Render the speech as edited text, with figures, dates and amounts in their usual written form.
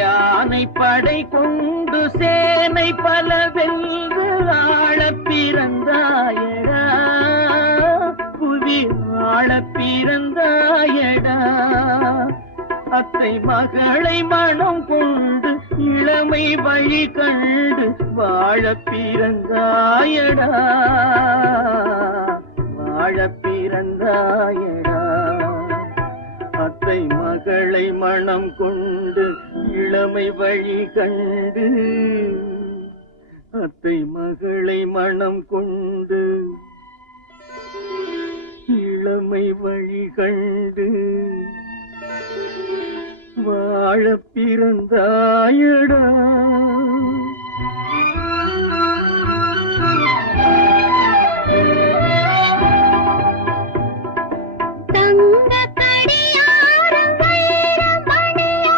யானை படை கொண்டு சேனை பல வென்று ஆளப் பிறந்தாயடா, புவி ஆளப் பிறந்தாயடா. அத்தை மகளை மனம் கொண்டு இளமை வழி கண்டு வாழப் பிறந்தாயடா, வாழப் பிறந்தாயடா. அத்தை மகளை மனம் கொண்டு இளமை வழி கண்டு, அத்தை மகளை மனம் கொண்டு இளமை வழி கண்டு வாழப் பிறந்தாயடா.